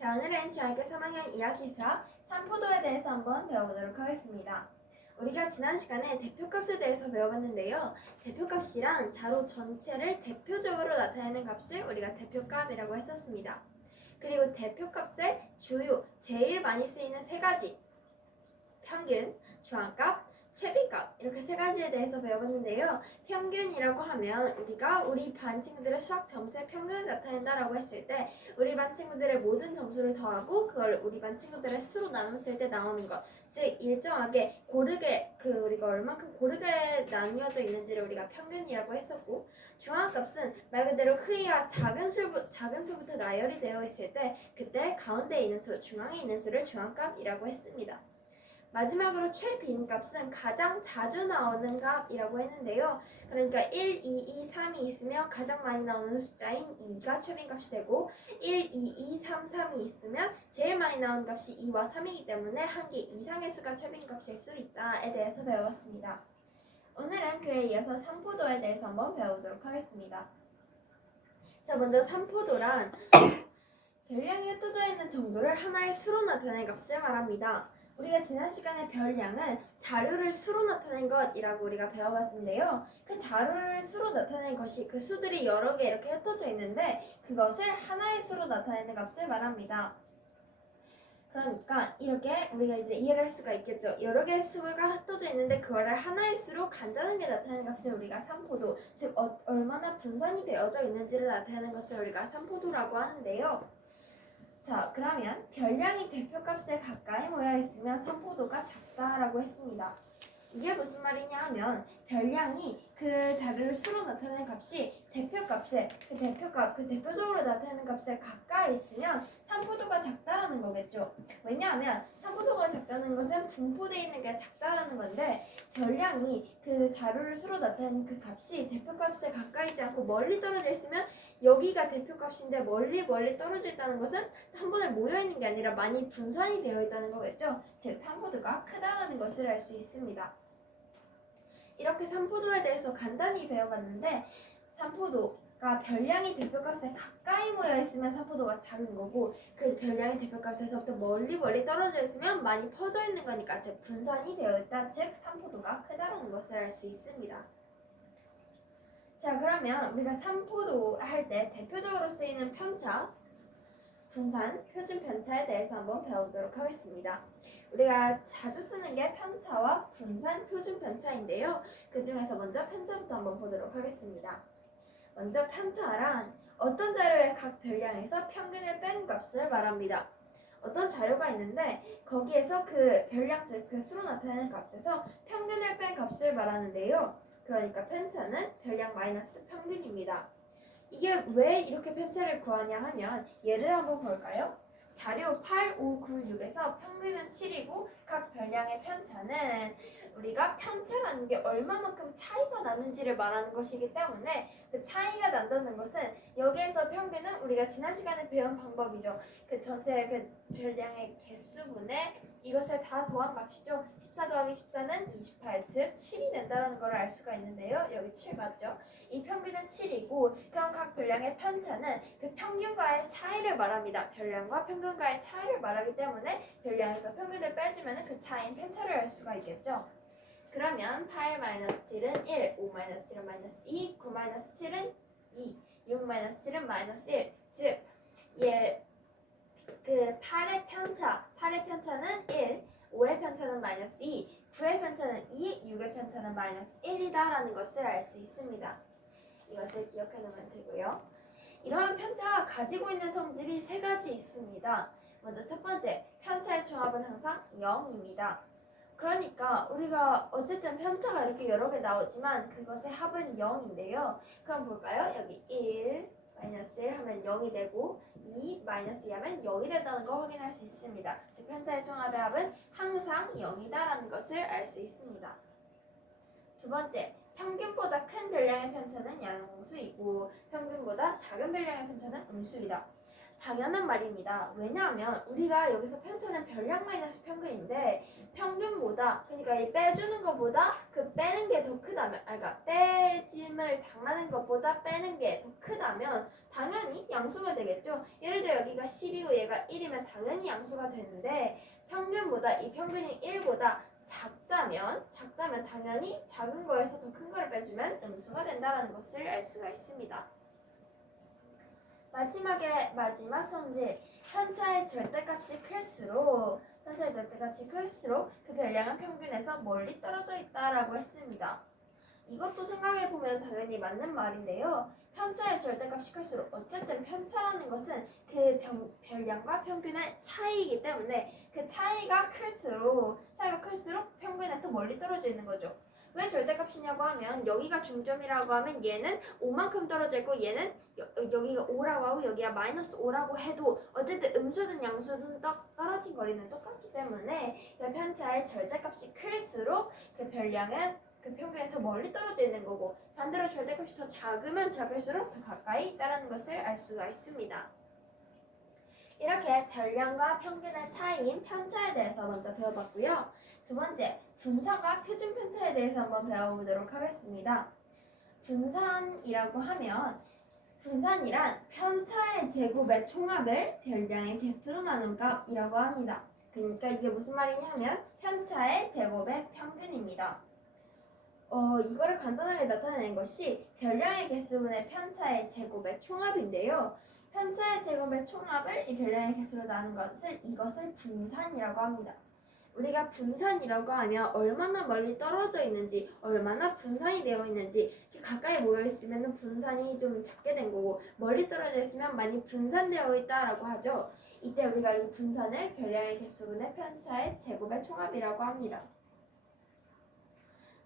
자, 오늘은 중학교 3학년 2학기 수학 산포도에 대해서 한번 배워보도록 하겠습니다. 우리가 지난 시간에 대표값에 대해서 배워봤는데요. 대표값이란 자료 전체를 대표적으로 나타내는 값을 우리가 대표값이라고 했었습니다. 그리고 대표값의 주요, 제일 많이 쓰이는 세 가지, 평균, 중앙값, 최비값, 이렇게 세 가지에 대해서 배워봤는데요. 평균이라고 하면 우리가 우리 반 친구들의 수학 점수의 평균을 나타낸다라고 했을 때 우리 반 친구들의 모든 점수를 더하고 그걸 우리 반 친구들의 수로 나눴을 때 나오는 것, 즉 일정하게 고르게 우리가 얼만큼 고르게 나뉘어져 있는지를 우리가 평균이라고 했었고, 중앙값은 말 그대로 크기가 작은 수부터 나열이 되어 있을 때 그때 가운데 있는 수, 중앙에 있는 수를 중앙값이라고 했습니다. 마지막으로 최빈값은 가장 자주 나오는 값이라고 했는데요. 그러니까 1, 2, 2, 3이 있으면 가장 많이 나오는 숫자인 2가 최빈값이 되고 1, 2, 2, 3, 3이 있으면 제일 많이 나오는 값이 2와 3이기 때문에 한 개 이상의 수가 최빈값일 수 있다에 대해서 배웠습니다. 오늘은 그에 이어서 산포도에 대해서 한번 배워보도록 하겠습니다. 자, 먼저 산포도란 별량이 흩어져 있는 정도를 하나의 수로 나타낸 값을 말합니다. 우리가 지난 시간에 별량은 자료를 수로 나타낸 것이라고 우리가 배워봤는데요. 그 자료를 수로 나타낸 것이 그 수들이 여러 개 이렇게 흩어져 있는데 그것을 하나의 수로 나타내는 값을 말합니다. 그러니까 이렇게 우리가 이제 이해를 할 수가 있겠죠. 여러 개의 수가 흩어져 있는데 그거를 하나의 수로 간단하게 나타내는 값을 우리가 산포도, 즉 얼마나 분산이 되어져 있는지를 나타내는 것을 우리가 산포도라고 하는데요. 자, 그러면 별량이 대표값에 가까이 모여 있으면 산포도가 작다라고 했습니다. 이게 무슨 말이냐 하면 별량이 그 자료를 수로 나타내는 값이 대표값에 그 대표적으로 나타내는 값에 가까이 있으면 산포도가 작다라는 거겠죠. 왜냐하면 산포도가 작다는 것은 분포되어 있는 게 작다라는 건데 별량이 그 자료를 수로 나타내는 그 값이 대표값에 가까이 있지 않고 멀리 떨어져 있으면 여기가 대표값인데 멀리 떨어져 있다는 것은 한 번에 모여 있는 게 아니라 많이 분산이 되어 있다는 거겠죠. 즉 산포도가 크다라는 것을 알 수 있습니다. 이렇게 산포도에 대해서 간단히 배워봤는데 산포도가 별량이 대표값에 가까이 모여 있으면 산포도가 작은 거고 그 별량이 대표값에서부터 멀리 떨어져 있으면 많이 퍼져 있는 거니까 즉 분산이 되어 있다, 즉 산포도가 크다라는 것을 알 수 있습니다. 자, 그러면 우리가 산포도 할 때 대표적으로 쓰이는 편차, 분산, 표준 편차에 대해서 한번 배워보도록 하겠습니다. 우리가 자주 쓰는 게 편차와 분산, 표준 편차인데요. 그 중에서 먼저 편차부터 한번 보도록 하겠습니다. 먼저 편차란 어떤 자료의 각 별량에서 평균을 뺀 값을 말합니다. 어떤 자료가 있는데 거기에서 그 별량, 즉 그 수로 나타내는 값에서 평균을 뺀 값을 말하는데요. 그러니까 편차는 별량 마이너스 평균입니다. 이게 왜 이렇게 편차를 구하냐 하면 예를 한번 볼까요? 자료 8, 5, 9, 6에서 평균은 7이고 각 별량의 편차는 우리가 편차라는 게 얼마만큼 차이가 나는지를 말하는 것이기 때문에 그 차이가 난다는 것은 여기에서 평균은 우리가 지난 시간에 배운 방법이죠. 그 전체 그 별량의 개수분의 이것을 다 더한 값이죠. 14 더하기 14는 28, 즉 7이 된다는 걸 알 수가 있는데요. 여기 7 맞죠? 이 평균은 7이고 그럼 각 별량의 편차는 그 평균과의 차이를 말합니다. 별량과 평균과의 차이를 말하기 때문에 별량에서 평균을 빼주면 그 차이인 편차를 알 수가 있겠죠. 그러면 8-7은 1, 5-7은 -2, 9-7은 2, 6-7은 -1. 즉, 그 8의 편차는 1, 5의 편차는 -2, 9의 편차는 2, 6의 편차는 -1이다 라는 것을 알 수 있습니다. 이것을 기억해 놓으면 되고요. 이러한 편차가 가지고 있는 성질이 세 가지 있습니다. 먼저 첫 번째, 편차의 총합은 항상 0입니다. 그러니까 우리가 어쨌든 편차가 이렇게 여러 개 나오지만 그것의 합은 0인데요. 그럼 볼까요? 여기 1, -1 하면 0이 되고 2, -2 하면 0이 된다는 거 확인할 수 있습니다. 즉 편차의 총합의 합은 항상 0이다라는 것을 알 수 있습니다. 두 번째, 평균보다 큰 별량의 편차는 양수이고 평균보다 작은 별량의 편차는 음수이다. 당연한 말입니다. 왜냐하면 우리가 여기서 편차는 별량 마이너스 평균인데 평균보다 그러니까 이 빼주는 것보다 그 빼는 게 더 크다면 그러니까 빼짐을 당하는 것보다 빼는 게 더 크다면 당연히 양수가 되겠죠. 예를 들어 여기가 10이고 얘가 1이면 당연히 양수가 되는데 평균보다 이 평균이 1보다 작다면 당연히 작은 거에서 더 큰 거를 빼주면 음수가 된다는 것을 알 수가 있습니다. 마지막 성질 편차의 절대값이 클수록 그 별량은 평균에서 멀리 떨어져 있다라고 했습니다. 이것도 생각해보면 당연히 맞는 말인데요. 편차의 절대값이 클수록 어쨌든 편차라는 것은 그 별량과 평균의 차이이기 때문에 그 차이가 클수록 평균에서 멀리 떨어져 있는 거죠. 왜 절대값이냐고 하면 여기가 중점이라고 하면 얘는 5만큼 떨어져 있고 얘는 여기가 5라고 하고 여기가 마이너스 5라고 해도 어쨌든 음수든 양수든 떨어진 거리는 똑같기 때문에 그 편차의 절대값이 클수록 그 별량은 그 평균에서 멀리 떨어져 있는 거고 반대로 절대값이 더 작으면 작을수록 더 가까이 있다는 것을 알 수가 있습니다. 이렇게 별량과 평균의 차이인 편차에 대해서 먼저 배워봤고요. 두 번째, 분산과 표준 편차에 대해서 한번 배워보도록 하겠습니다. 분산이란 편차의 제곱의 총합을 별량의 개수로 나눈 값이라고 합니다. 그러니까 이게 무슨 말이냐면 편차의 제곱의 평균입니다. 이거를 간단하게 나타내는 것이 별량의 개수분의 편차의 제곱의 총합인데요. 편차의 제곱의 총합을 이 별량의 개수로 나눈 이것을 분산이라고 합니다. 우리가 분산이라고 하면 얼마나 멀리 떨어져 있는지, 얼마나 분산이 되어 있는지, 가까이 모여 있으면 분산이 좀 작게 된 거고, 멀리 떨어져 있으면 많이 분산되어 있다라고 하죠. 이때 우리가 이 분산을 별량의 개수분의 편차의 제곱의 총합이라고 합니다.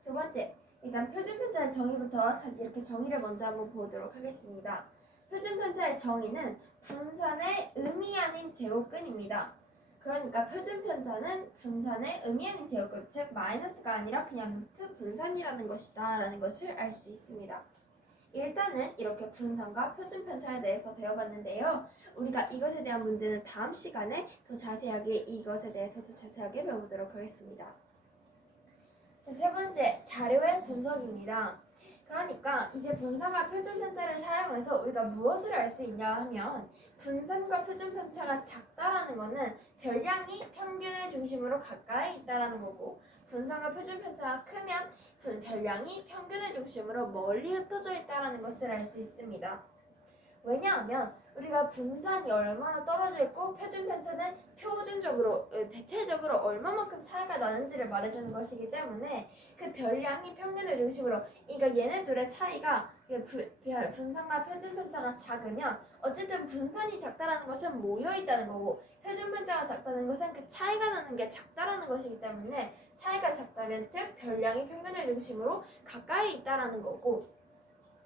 두 번째, 일단 표준 편차의 정의부터 다시 이렇게 정의를 먼저 한번 보도록 하겠습니다. 표준 편차의 정의는 분산의 의미 아닌 제곱근입니다. 그러니까 표준 편차는 분산의 의미 아닌 제곱근, 즉 마이너스가 아니라 그냥 루트 분산이라는 것이다 라는 것을 알 수 있습니다. 일단은 이렇게 분산과 표준 편차에 대해서 배워봤는데요. 우리가 이것에 대한 문제는 다음 시간에 이것에 대해서 더 자세하게 배워보도록 하겠습니다. 자, 세 번째, 자료의 분석입니다. 그러니까 이제 분산과 표준 편차를 사용해서 우리가 무엇을 알 수 있냐 하면 분산과 표준 편차가 작다라는 것은 별량이 평균의 중심으로 가까이 있다라는 거고 분산과 표준 편차가 크면 별량이 평균의 중심으로 멀리 흩어져 있다라는 것을 알 수 있습니다. 왜냐하면 우리가 분산이 얼마나 떨어져 있고 표준 편차는 대체적으로 얼마만큼 차이가 나는지를 말해주는 것이기 때문에 그 별량이 평균을 중심으로 그러니까 얘네 둘의 차이가 분산과 표준 편차가 작으면 어쨌든 분산이 작다라는 것은 모여있다는 거고 표준 편차가 작다는 것은 그 차이가 나는 게 작다라는 것이기 때문에 차이가 작다면 즉 별량이 평균을 중심으로 가까이 있다라는 거고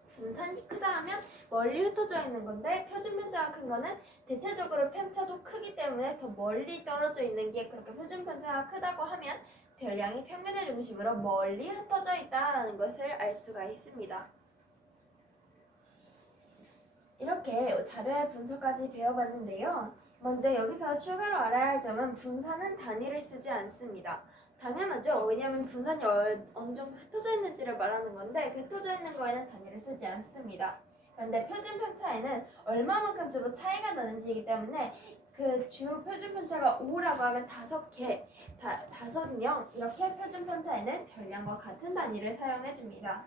분산이 크다 하면 멀리 흩어져 있는 건데 표준 편차가 큰 거는 대체적으로 편차도 크기 때문에 더 멀리 떨어져 있는 게 그렇게 표준 편차가 크다고 하면 별량이 평균의 중심으로 멀리 흩어져 있다라는 것을 알 수가 있습니다. 이렇게 자료의 분석까지 배워봤는데요. 먼저 여기서 추가로 알아야 할 점은 분산은 단위를 쓰지 않습니다. 당연하죠. 왜냐하면 분산이 어느 정도 흩어져 있는지를 말하는 건데 그 흩어져 있는 거에는 단위를 쓰지 않습니다. 그런데 표준 편차에는 얼마만큼 주로 차이가 나는지이기 때문에 그 주로 표준 편차가 5라고 하면 5명 이렇게 표준 편차에는 별량과 같은 단위를 사용해줍니다.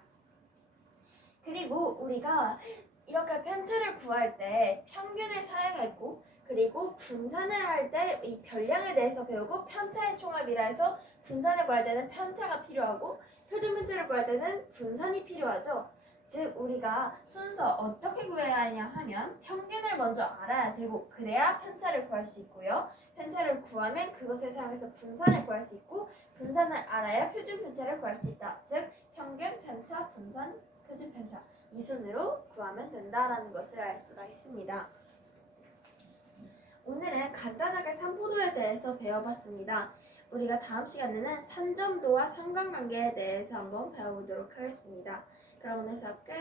그리고 우리가 이렇게 편차를 구할 때 평균을 사용했고 그리고 분산을 할 때 이 별량에 대해서 배우고 편차의 총합이라 해서 분산을 구할 때는 편차가 필요하고 표준 편차를 구할 때는 분산이 필요하죠. 즉 우리가 순서 어떻게 구해야 하냐 하면 평균을 먼저 알아야 되고 그래야 편차를 구할 수 있고요. 편차를 구하면 그것을 사용해서 분산을 구할 수 있고 분산을 알아야 표준 편차를 구할 수 있다. 즉 평균, 편차, 분산, 표준 편차 이 순으로 구하면 된다라는 것을 알 수가 있습니다. 오늘은 간단하게 산포도에 대해서 배워봤습니다. 우리가 다음 시간에는 산점도와 상관관계에 대해서 한번 배워보도록 하겠습니다. 그럼 오늘 수업 끝!